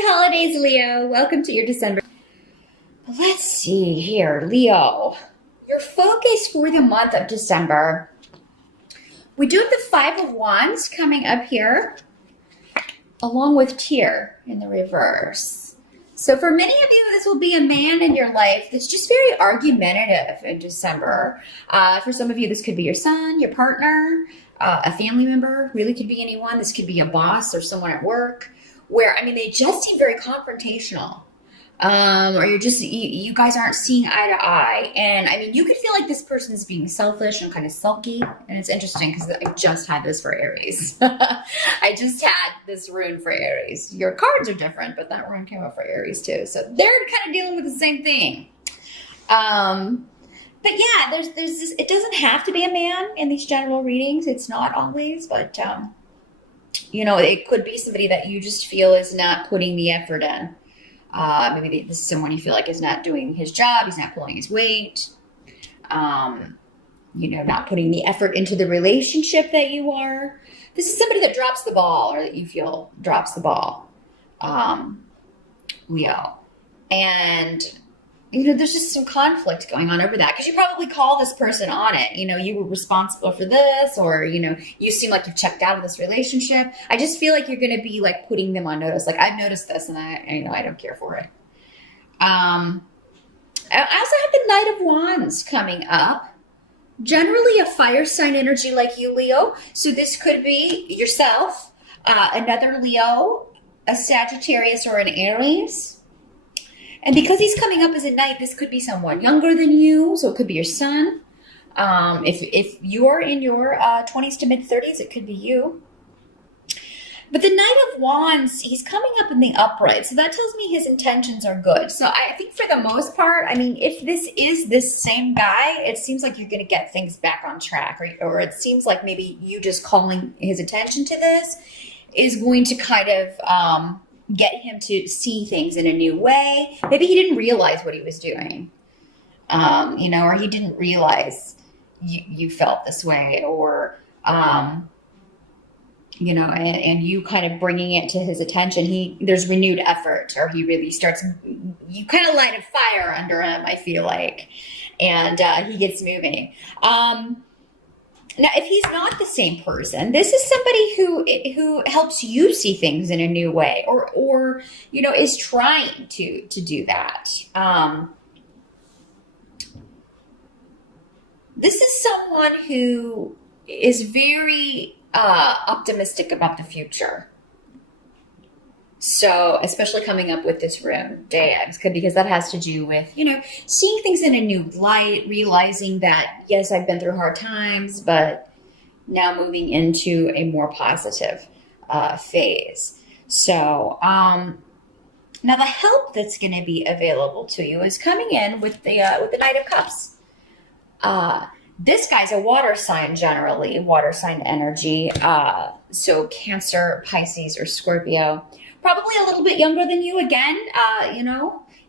Happy holidays, Leo. Welcome to your December. Let's see here, Leo. Your focus for the month of December. We do have the Five of Wands coming up here, along with Tear in the reverse. So for many of you, this will be a man in your life that's just very argumentative in December. For some of you, this could be your son, your partner, a family member, really could be anyone. This could be a boss or someone at work where, they just seem very confrontational. Or you guys aren't seeing eye to eye. And you could feel like this person's being selfish and kind of sulky. And it's interesting because I just had this for Aries. I just had this rune for Aries. Your cards are different, but that rune came up for Aries too. So they're kind of dealing with the same thing. But yeah, there's this, it doesn't have to be a man in these general readings. It's not always, but, it could be somebody that you just feel is not puting the effort in. Maybe this is someone you feel like is not doing his job. He's not pulling his weight. Not putting the effort into the relationship that you are. This is somebody that drops the ball or that you feel drops the ball. Leo. And, there's just some conflict going on over that because you probably call this person on it. You were responsible for this or, you seem like you've checked out of this relationship. I just feel like you're going to be like putting them on notice. Like I've noticed this and I don't care for it. I also have the Knight of Wands coming up. Generally a fire sign energy like you, Leo. So this could be yourself, another Leo, a Sagittarius or an Aries. And because he's coming up as a knight, this could be someone younger than you. So it could be your son. If you're in your 20s to mid 30s, it could be you. But the Knight of Wands, he's coming up in the upright. So that tells me his intentions are good. So I think for the most part, if this is this same guy, it seems like you're going to get things back on track. Or it seems like maybe you just calling his attention to this is going to kind of get him to see things in a new way. Maybe he didn't realize what he was doing, or he didn't realize you felt this way, or, and you kind of bringing it to his attention. There's renewed effort, or he really starts, you kind of light a fire under him, I feel like, and he gets moving. Now, if he's not the same person, this is somebody who helps you see things in a new way, or is trying to do that. This is someone who is very optimistic about the future. So, especially coming up with this rune, Deus, because that has to do with, seeing things in a new light, realizing that, yes, I've been through hard times, but now moving into a more positive phase. So, now the help that's going to be available to you is coming in with the Knight of Cups. This guy's a water sign, generally, water sign energy. So Cancer, Pisces, or Scorpio. Probably a little bit younger than you again.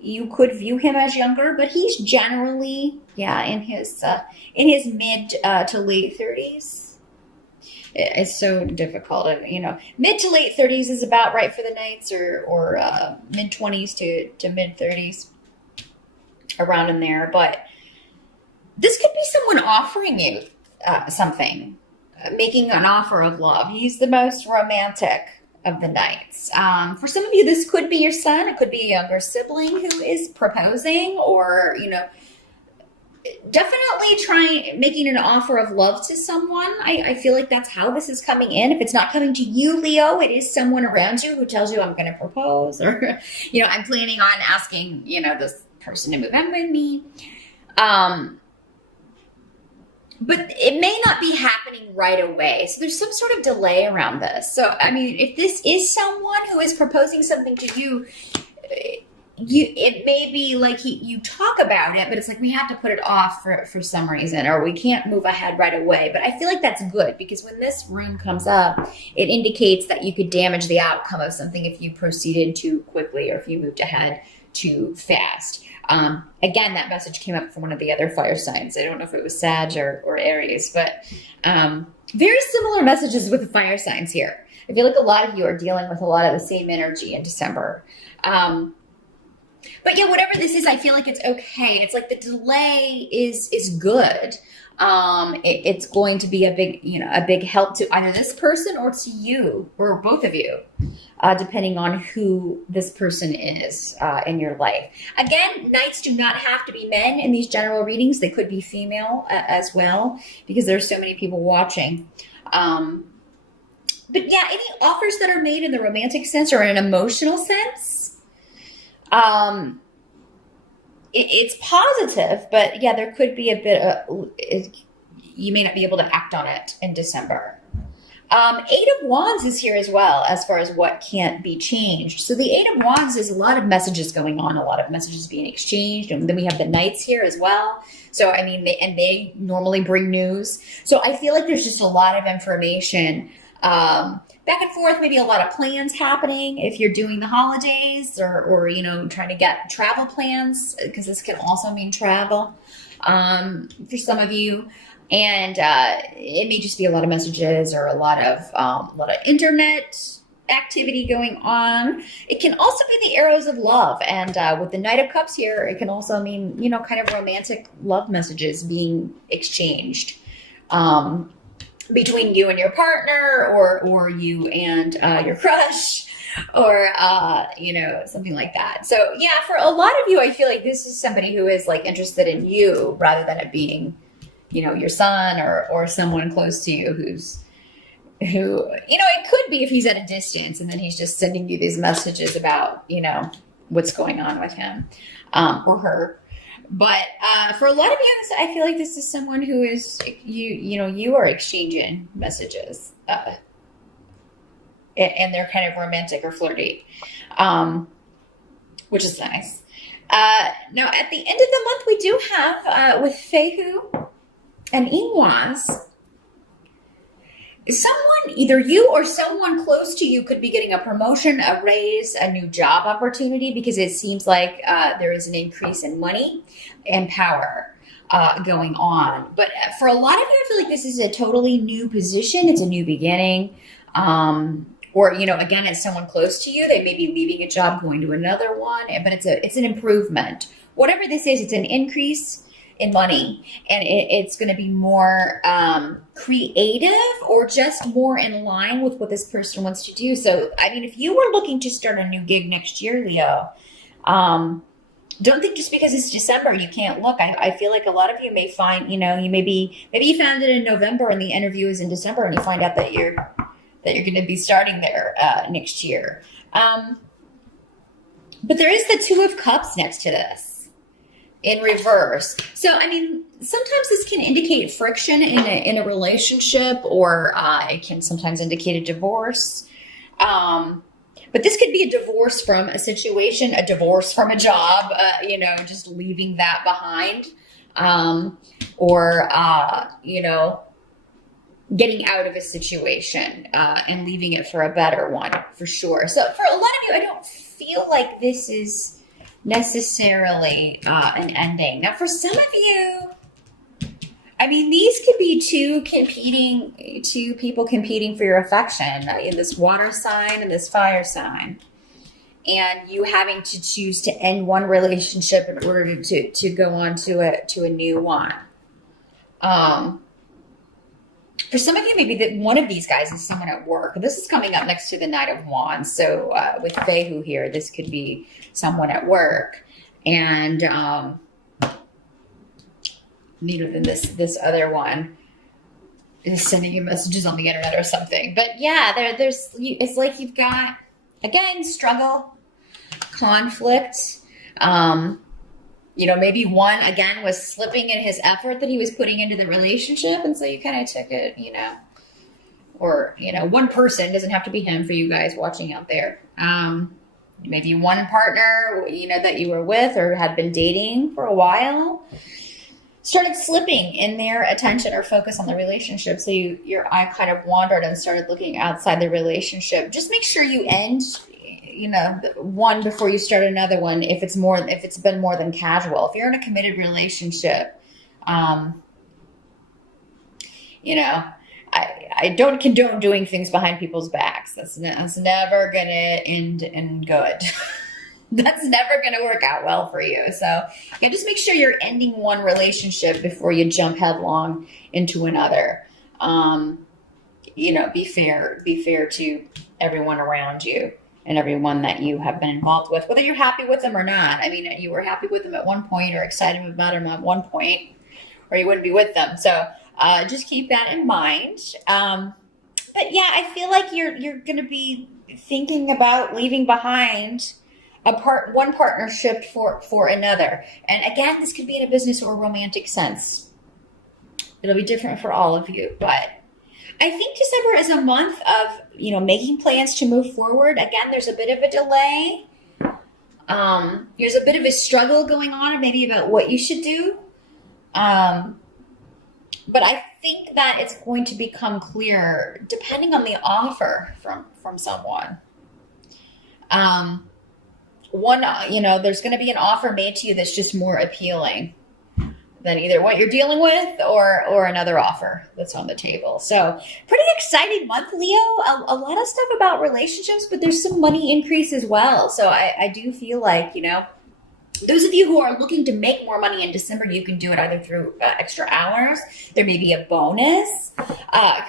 You could view him as younger, but he's generally, in his mid to late 30s. It's so difficult. Mid to late 30s is about right for the Knights, or mid 20s to mid 30s, around in there. But this could be someone offering you something, making an offer of love. He's the most romantic of the Knights. For some of you, this could be your son. It could be a younger sibling who is proposing, or, definitely making an offer of love to someone. I feel like that's how this is coming in. If it's not coming to you, Leo, it is someone around you who tells you, I'm going to propose, or, I'm planning on asking, this person to move in with me. But it may not be happening right away. So there's some sort of delay around this. So, if this is someone who is proposing something to you, it may be like you talk about it, but it's like we have to put it off for some reason, or we can't move ahead right away. But I feel like that's good, because when this rune comes up, it indicates that you could damage the outcome of something if you proceeded too quickly, or if you moved ahead too fast. Again, that message came up from one of the other fire signs. I don't know if it was Sag or Aries, but very similar messages with the fire signs here. I feel like a lot of you are dealing with a lot of the same energy in December. But yeah, whatever this is, I feel like it's okay. It's like the delay is good. It's going to be a big help to either this person or to you or both of you, depending on who this person is in your life. Again, knights do not have to be men in these general readings. They could be female as well, because there's so many people watching. But yeah, any offers that are made in the romantic sense or in an emotional sense, it's positive, but yeah, there could be a bit of, you may not be able to act on it in December. Eight of Wands is here as well, as far as what can't be changed. So the Eight of Wands is a lot of messages going on, a lot of messages being exchanged. And then we have the Knights here as well. So, I mean, they normally bring news. So I feel like there's just a lot of information, back and forth, maybe a lot of plans happening if you're doing the holidays or trying to get travel plans, because this can also mean travel for some of you. And it may just be a lot of messages or a lot of internet activity going on. It can also be the arrows of love. And with the Knight of Cups here, it can also mean, kind of romantic love messages being exchanged between you and your partner or you and your crush or, something like that. So yeah, for a lot of you, I feel like this is somebody who is like interested in you rather than it being your son or someone close to you who, it could be if he's at a distance and then he's just sending you these messages about, what's going on with him, or her. But, for a lot of you, I feel like this is someone who is, you are exchanging messages, and they're kind of romantic or flirty, which is nice. Now at the end of the month, we do have, with Fehu and Ingwaz, someone, either you or someone close to you could be getting a promotion, a raise, a new job opportunity, because it seems like there is an increase in money and power going on. But for a lot of you, I feel like this is a totally new position. It's a new beginning. Or, again, it's someone close to you. They may be leaving a job, going to another one, but it's an improvement. Whatever this is, it's an increase in money, and it's going to be more creative or just more in line with what this person wants to do. So, I mean, if you were looking to start a new gig next year, Leo, don't think just because it's December you can't look. I feel like a lot of you may find, maybe you found it in November and the interview is in December, and you find out that you're going to be starting there next year. But there is the Two of Cups next to this in reverse. So, I mean, sometimes this can indicate friction in a relationship, or it can sometimes indicate a divorce. But this could be a divorce from a situation, a divorce from a job, just leaving that behind. Or getting out of a situation and leaving it for a better one, for sure. So for a lot of you, I don't feel like this is necessarily an ending. Now, for some of you, I mean, these could be two people competing for your affection, in this water sign and this fire sign, and you having to choose to end one relationship in order to go on to a new one. For some of you, maybe that one of these guys is someone at work. This is coming up next to the Knight of Wands. So with Fehu here, this could be someone at work. And, then this other one is sending you messages on the internet or something. But yeah, it's like you've got, again, struggle, conflict. Maybe one, again, was slipping in his effort that he was putting into the relationship. And so you kind of took it, or, one person, doesn't have to be him for you guys watching out there. Maybe one partner, that you were with or had been dating for a while started slipping in their attention or focus on the relationship. So your eye kind of wandered and started looking outside the relationship. Just make sure you end one before you start another one, if it's been more than casual. If you're in a committed relationship, I I don't condone doing things behind people's backs. That's never gonna end in good. That's never gonna work out well for you. So yeah, just make sure you're ending one relationship before you jump headlong into another. Be fair to everyone around you and everyone that you have been involved with, whether you're happy with them or not. I mean, you were happy with them at one point or excited about them at one point, or you wouldn't be with them. So just keep that in mind. But yeah, I feel like you're going to be thinking about leaving behind one partnership for another. And again, this could be in a business or romantic sense. It'll be different for all of you, but I think December is a month of, making plans to move forward. Again, there's a bit of a delay. There's a bit of a struggle going on maybe about what you should do. But I think that it's going to become clear depending on the offer from someone. There's going to be an offer made to you that's just more appealing than either what you're dealing with or another offer that's on the table. So pretty exciting month, Leo. A lot of stuff about relationships, but there's some money increase as well. So I do feel like, those of you who are looking to make more money in December, you can do it either through extra hours. There may be a bonus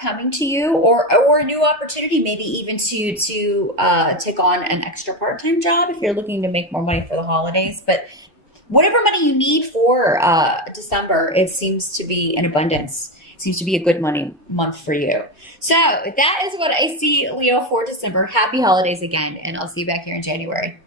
coming to you, or a new opportunity, maybe even to take on an extra part-time job if you're looking to make more money for the holidays. But whatever money you need for December, it seems to be in abundance. It seems to be a good money month for you. So that is what I see, Leo, for December. Happy holidays again, and I'll see you back here in January.